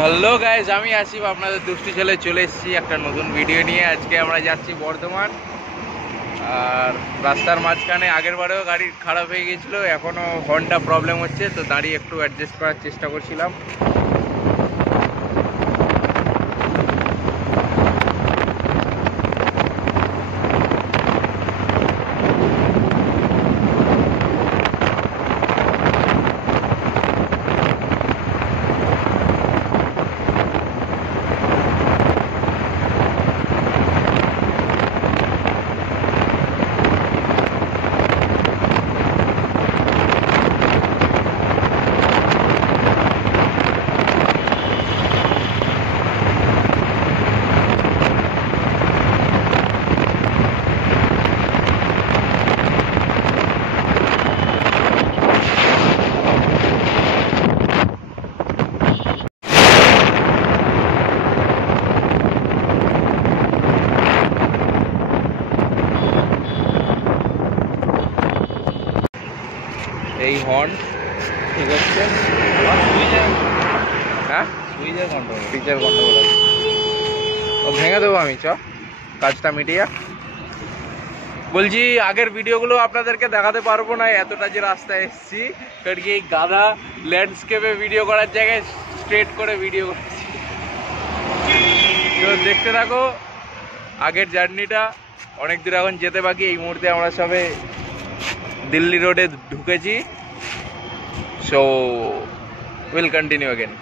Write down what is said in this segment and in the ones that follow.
Hello guys, আমি আসিফ আপনাদের দুষ্টু ছেলে চলে এসেছি একটা নতুন ভিডিও নিয়ে। আজকে আমরা যাচ্ছি বর্ধমান। আর রাস্তার মাঝখানে আগের বারেও গাড়ি খারাপ হয়ে গেছিলো, এখনও হর্নটা প্রবলেম হচ্ছে, তো দাঁড়িয়ে একটু অ্যাডজাস্ট করার চেষ্টা করছিলাম। এই হর্ন ঠিক হচ্ছে, হ্যাঁ সুইচের গন্ডগোল, সুইচের গন্ডগোল আছে। ও ভেঙে দেবো আমি, কাজটা মিটিয়ে। বলছি আগের ভিডিওগুলো আপনাদেরকে দেখাতে পারবো না, এতটা যে রাস্তায় এসেছি, কারণ কি এই গাদা ল্যান্ডস্কেপে ভিডিও করার জায়গায় স্ট্রেট করে ভিডিও করছি। তো দেখতে থাকো আগের জার্নিটা, অনেক দূর এখন যেতে বাকি। এই মুহূর্তে আমরা সবে দিল্লি রোডে ঢুকেছি, সো উইল কন্টিনিউ अगेन।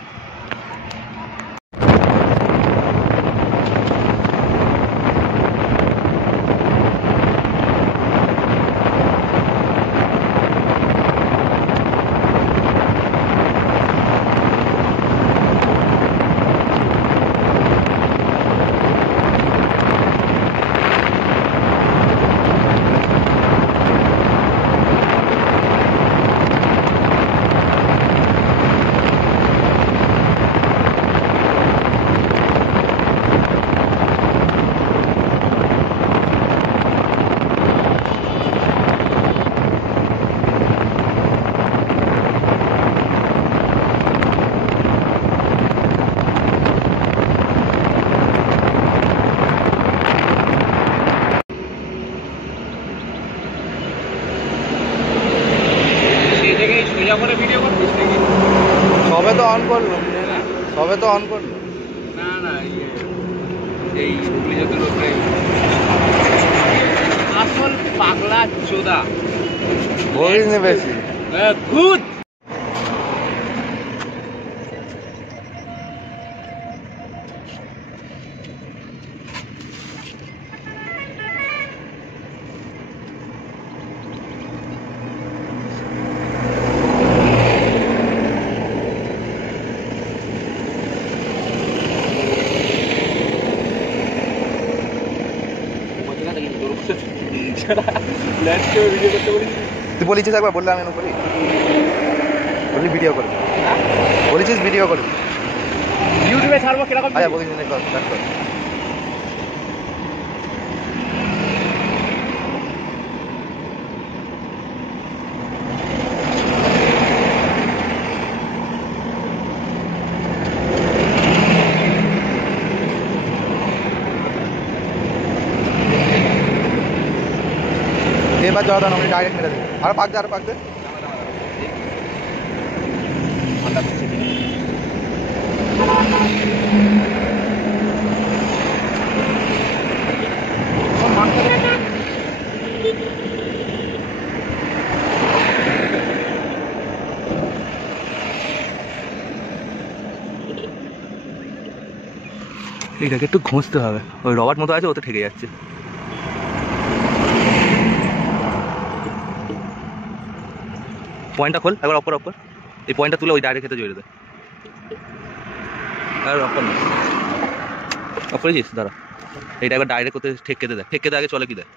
সবে তো অন করলো, সবে তো অন করলো। না না, এই হুগলি জাতীয় লোকটাই আসল পাগলা চোদা, বলিস না বেশি খুদ। তুই বলেছিস একবার, বললে আমি করি, বলি ভিডিও করবি, বলেছিস ভিডিও করবি, ইউটিউবে ছাড়বো কিরকম? আচ্ছা বলিস এবার যাওয়া দাও, আমি ডাইরেক্ট মেরে দেবো। আর পাক দে, আর পাক দে। এইটাকে একটু ঘষতে হবে, ওই রবার্ট মতো আছে, ওতে ঠেকে যাচ্ছে। পয়েন্টটা খোল একবার, অপর অপর এই পয়েন্টটা তুলে ওই ডাইরেক্ট খেতে জড়িয়ে দেয়। আর অপর না, অফ করেছিস? দাঁড়া, এইটা একবার ডাইরেক্ট করতে ঠেক কেটে দেয়, ঠেক কেটে আগে চলে কি দেয়।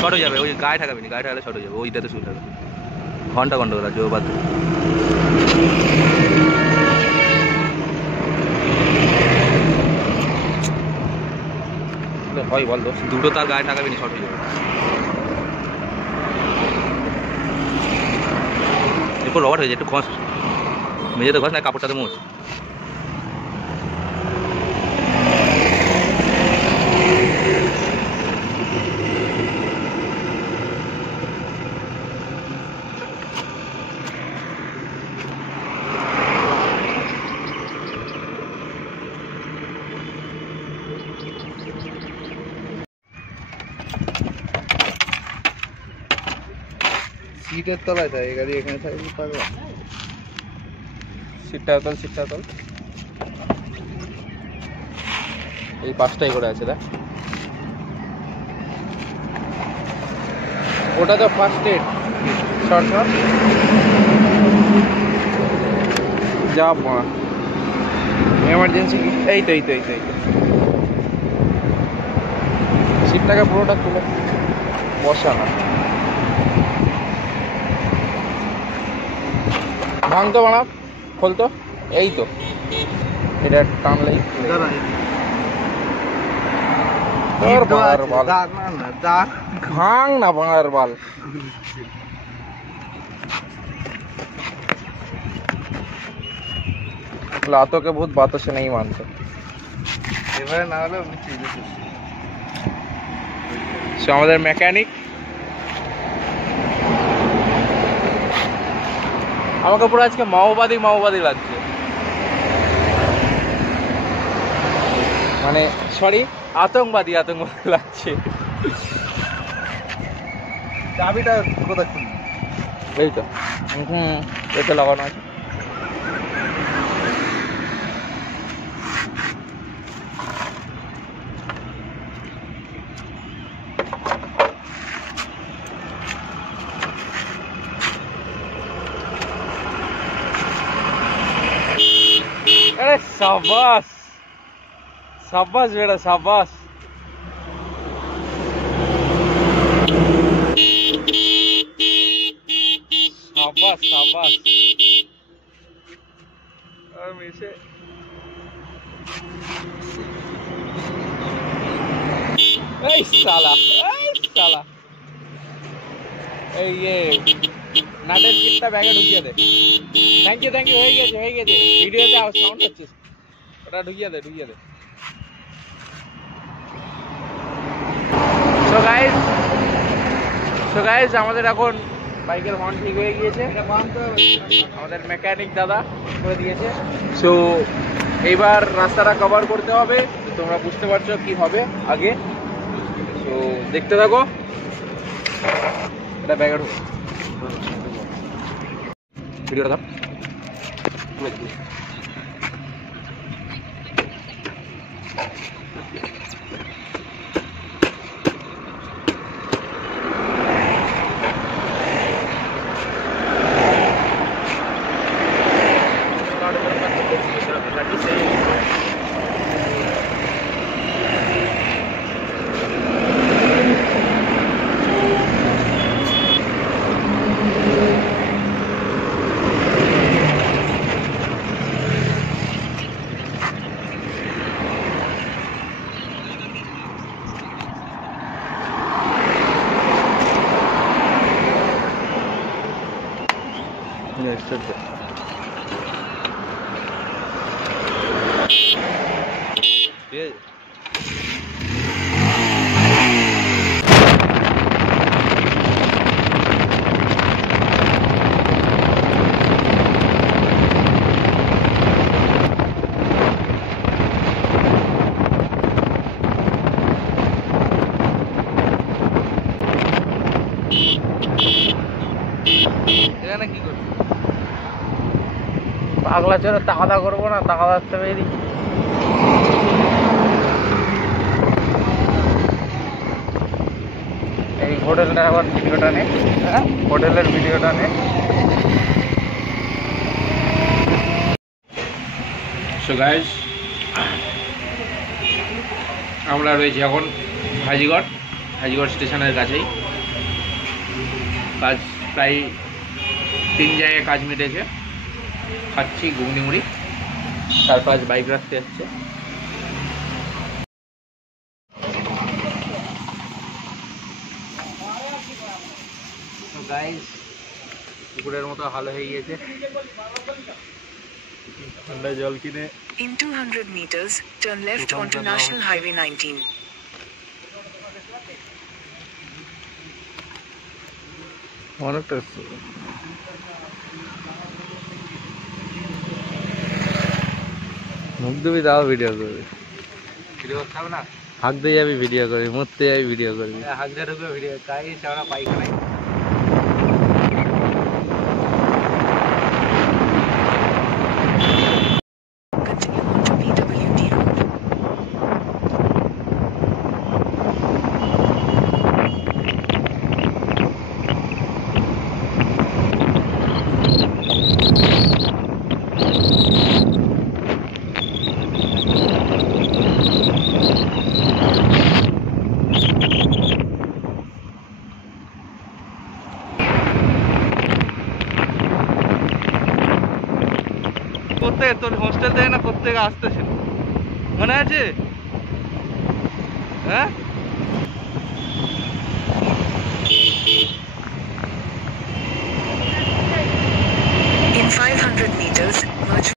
শর্ট হয়ে যাবে, ওই গায়ে ঠাকাবি না, গায়ে ঠাকালে শর্ট হয়ে যাবে, ওইটাতে শুরু থাকবে। ঘন্টা গন্ডগোল আছে, ও বাদ। সবাই বল দোষ, দুটো তার গায়ে টাকা বেরিয়ে শর্ট হয়ে যাবে। এরপর রবার হয়ে যায়, একটু ঘষ, মেঝেতে ঘষ না কাপড়টাতে মোচ। সিটের তলায় থাকে গাড়ি, এখানে থাকলে পারবা। সিটটা তোল, সিটটা তোল। এই পাঁচটাই করে আছে, দেখ ওটা তো ফার্স্ট এড। শর্ট শর্ট যা মা এমার্জেন্সি। এই তো এই তো এই তো এই তো সিটটাকে পুরোটা তুলে বসা না, ভাঙ তো বানা, খোল তো। এই তো এটা টানলেই ভাঙ না, ভাঙার বাল। लातों के भूत बातों से नहीं मानते। এবারে না হলে আমাদের মেকানিক আমাকে পুরো আজকে মাওবাদী মাওবাদী লাগছে, মানে সরি আতঙ্কবাদী আতঙ্কবাদী লাগছে। চাবিটা কোথায় খুললি? এই তো এতে লাগানো আছে। अरे शाबाश शाबाश बेटा शाबाश। शाबाश शाबाश। और मिसे এই শালা এই নাটের কিটটা ব্যাগে ঢুকিয়ে দে। থ্যাংক ইউ হয়ে গেছে ভিডিওতে সাউন্ড হচ্ছে, ওটা ঢুকিয়ে দে। সো গাইস আমাদের এখন বাইকের হর্ন ঠিক হয়ে গিয়েছে, আমাদের মেকানিক দাদা করে দিয়েছে। সো এইবার রাস্তাটা কভার করতে হবে, তোমরা বুঝতে পারছো কি হবে আগে। সো দেখতে থাকো, এটা ব্যাগে ঢুকো ভিডিওটা। পাগলা চলে তাকাদা করবো না, তাকাদা আসতে পেরি। এই হোটেলটা আবার ভিডিওটা নে, হোটেলের ভিডিওটা নে। সো গাইস আমরা রয়েছি এখন হাজিগড় স্টেশনের কাছেই। কাজ প্রায় 3 জায়গায় কাজ মিটেছে। খাচ্ছি ঘুগনি মুড়ি, 4-5 বাইক রাখতে যাচ্ছে। গাইস, পুকুরের মতো হাল হয়ে গিয়েছে। ঠান্ডা জল কিনে In 200 meters, turn left onto National Highway 19. অনেকটা মুখ দিবি তাও ভিডিও করবি, ভিডিও করতে হবে না, হাঁক দিয়ে যাবি ভিডিও করবি, মরতে যাবি ভিডিও করবি, হাঁক দিয়ে ঢুকবে ভিডিও, তাই চাওয়া পাইখানায়। Continue onto PWD Road. কোথেকে তোর হোস্টেল থেকে না কোথেকে আসতেছিল মনে আছে? হ্যাঁ, In 500 meters, merge.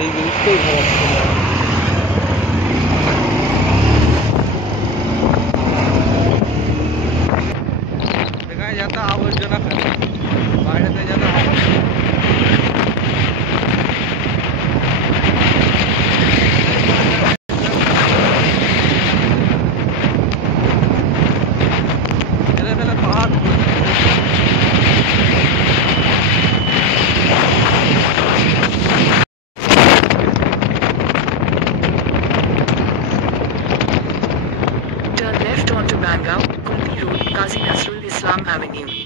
এই জিনিসটাই খারাপ ছিল। সেখানে যাতে আবর্জনা ফেলে, বাইরেতে যাতে ফেলে ফেলে পাহাড়। Turn left onto Bangaon, Kulpi Road, Qazi Nazrul Islam Avenue.